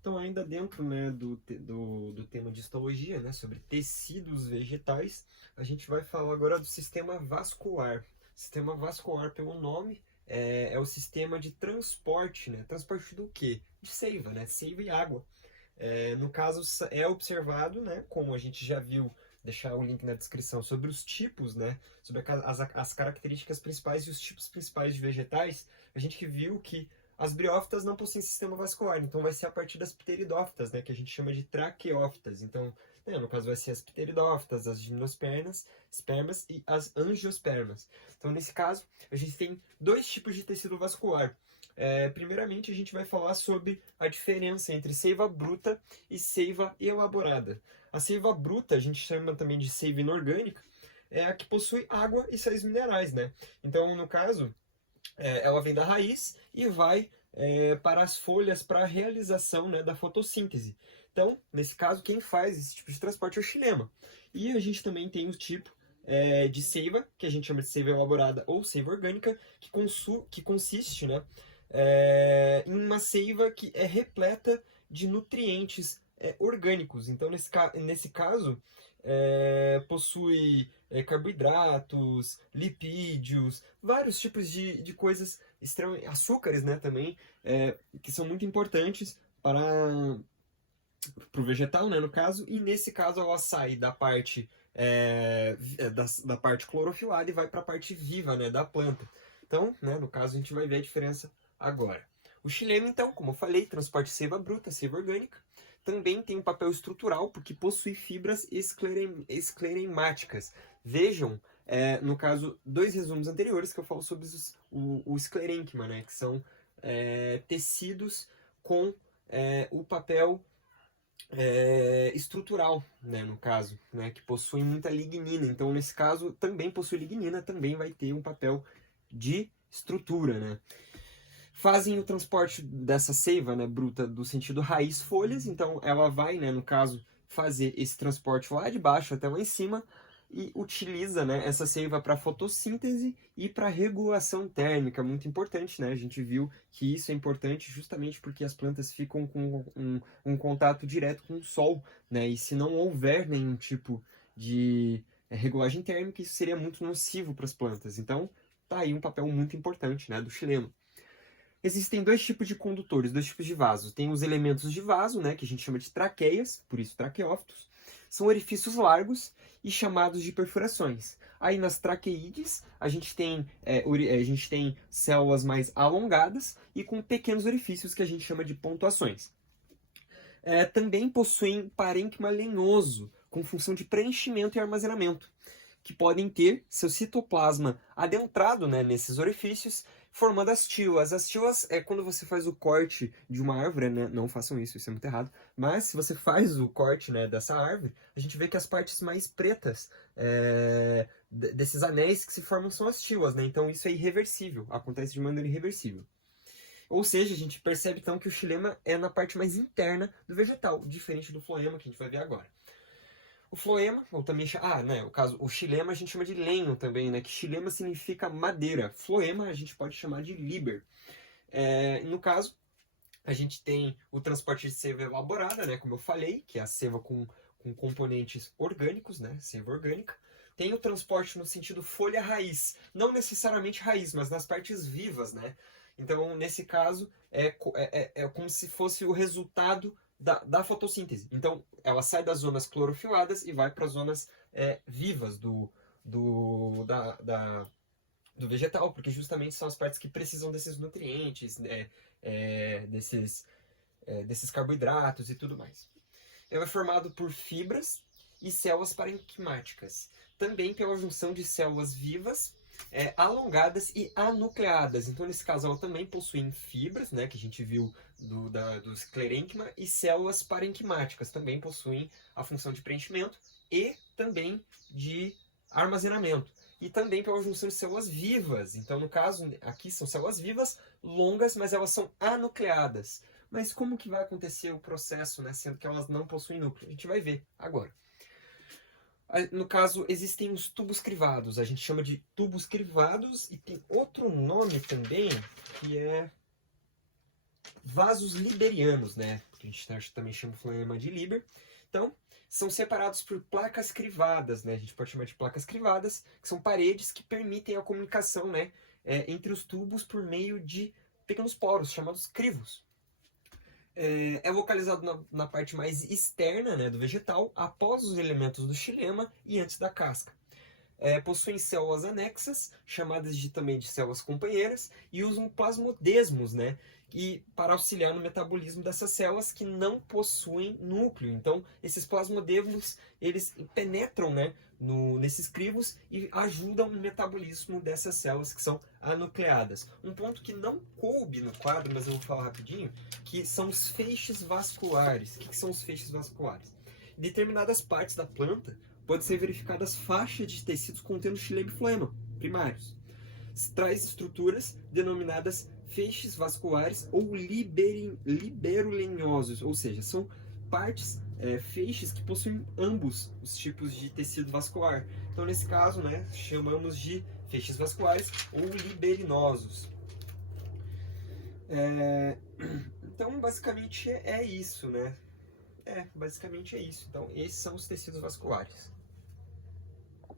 Então, ainda dentro, né, do tema de histologia, né, sobre tecidos vegetais, a gente vai falar agora do sistema vascular. Sistema vascular, pelo nome, é o sistema de transporte, né? Transporte do quê? De seiva, né? Seiva e água. No caso, é observado, né, como a gente já viu, deixar o link na descrição, sobre os tipos, né, sobre as características principais e os tipos principais de vegetais, a gente viu que as briófitas não possuem sistema vascular, então vai ser a partir das pteridófitas, né, que a gente chama de traqueófitas. Então, né, no caso vai ser as pteridófitas, as gimnospermas, espermas e as angiospermas. Então, nesse caso, a gente tem dois tipos de tecido vascular. Primeiramente, a gente vai falar sobre a diferença entre seiva bruta e seiva elaborada. A seiva bruta, a gente chama também de seiva inorgânica, é a que possui água e sais minerais, né? Então, no caso, ela vem da raiz e vai para as folhas para a realização, né, da fotossíntese. Então, nesse caso, quem faz esse tipo de transporte é o xilema. E a gente também tem o tipo de seiva, que a gente chama de seiva elaborada ou seiva orgânica, que consiste, né, em uma seiva que é repleta de nutrientes orgânicos. Então, nesse caso, possui carboidratos, lipídios, vários tipos de coisas, açúcares, né, também, que são muito importantes para o vegetal, né, no caso, e nesse caso ela sai da parte da parte clorofilada e vai para a parte viva, né, da planta. Então, né, no caso, a gente vai ver a diferença agora. O xilema, então, como eu falei, transporte seiva bruta, seiva orgânica, também tem um papel estrutural porque possui fibras escleremáticas. Vejam, no caso, dois resumos anteriores que eu falo sobre o esclerênquima, né, que são tecidos com o papel estrutural, né, no caso, né, que possuem muita lignina. Então, nesse caso, também possui lignina, também vai ter um papel de estrutura, né. Fazem o transporte dessa seiva, né, bruta do sentido raiz-folhas, então ela vai, né, no caso, fazer esse transporte lá de baixo até lá em cima e utiliza, né, essa seiva para fotossíntese e para regulação térmica, muito importante, né? A gente viu que isso é importante justamente porque as plantas ficam com um contato direto com o sol, né? E se não houver nenhum tipo de regulagem térmica, isso seria muito nocivo para as plantas. Então, tá aí um papel muito importante, né, do xilema. Existem dois tipos de condutores, dois tipos de vasos. Tem os elementos de vaso, né, que a gente chama de traqueias, por isso traqueófitos. São orifícios largos e chamados de perfurações. Aí nas traqueídeas, a gente tem células mais alongadas e com pequenos orifícios que a gente chama de pontuações. Também possuem parênquima lenhoso, com função de preenchimento e armazenamento, que podem ter seu citoplasma adentrado, né, nesses orifícios, formando as tilas. As tilas é quando você faz o corte de uma árvore, né? Não façam isso, isso é muito errado. Mas se você faz o corte, né, dessa árvore, a gente vê que as partes mais pretas desses anéis que se formam são as tilas, né? Então isso é irreversível, acontece de maneira irreversível. Ou seja, a gente percebe então que o xilema é na parte mais interna do vegetal, diferente do floema que a gente vai ver agora. O floema, ou também né, o xilema a gente chama de lenho também, né? Que xilema significa madeira. Floema a gente pode chamar de liber. No caso, a gente tem o transporte de seiva elaborada, né? Como eu falei, que é a seiva com componentes orgânicos, né? Seiva orgânica. Tem o transporte no sentido folha-raiz, não necessariamente raiz, mas nas partes vivas, né? Então, nesse caso, é como se fosse o resultado da fotossíntese. Então, ela sai das zonas clorofiladas e vai para as zonas vivas do vegetal, porque justamente são as partes que precisam desses nutrientes, desses carboidratos e tudo mais. Ele é formado por fibras e células parenquimáticas, também pela junção de células vivas, alongadas e anucleadas. Então, nesse caso, ela também possui fibras, né, que a gente viu do esclerênquima, e células parenquimáticas, também possuem a função de preenchimento e também de armazenamento. E também pela junção de células vivas. Então, no caso, aqui são células vivas, longas, mas elas são anucleadas. Mas como que vai acontecer o processo, né, sendo que elas não possuem núcleo? A gente vai ver agora. No caso, existem os tubos crivados. A gente chama de tubos crivados e tem outro nome também, que é vasos liberianos, né? Que a gente também chama o floema de Liber. Então, são separados por placas crivadas, né? A gente pode chamar de placas crivadas, que são paredes que permitem a comunicação, né, entre os tubos por meio de pequenos poros, chamados crivos. É localizado na parte mais externa, né, do vegetal, após os elementos do xilema e antes da casca. Possuem células anexas, chamadas também de células companheiras, e usam plasmodesmos, né, para auxiliar no metabolismo dessas células que não possuem núcleo. Então, esses plasmodesmos, eles penetram, né, nesses crivos e ajudam no metabolismo dessas células que são anucleadas. Um ponto que não coube no quadro, mas eu vou falar rapidinho, que são os feixes vasculares. O que são os feixes vasculares? Em determinadas partes da planta, pode ser verificadas faixas de tecidos contendo xilema e floema primários. Traz estruturas denominadas feixes vasculares ou liberulenhosos, ou seja, são partes, feixes que possuem ambos os tipos de tecido vascular. Então, nesse caso, né, chamamos de feixes vasculares ou liberinosos. Então, basicamente é isso, né? Basicamente é isso. Então, esses são os tecidos vasculares.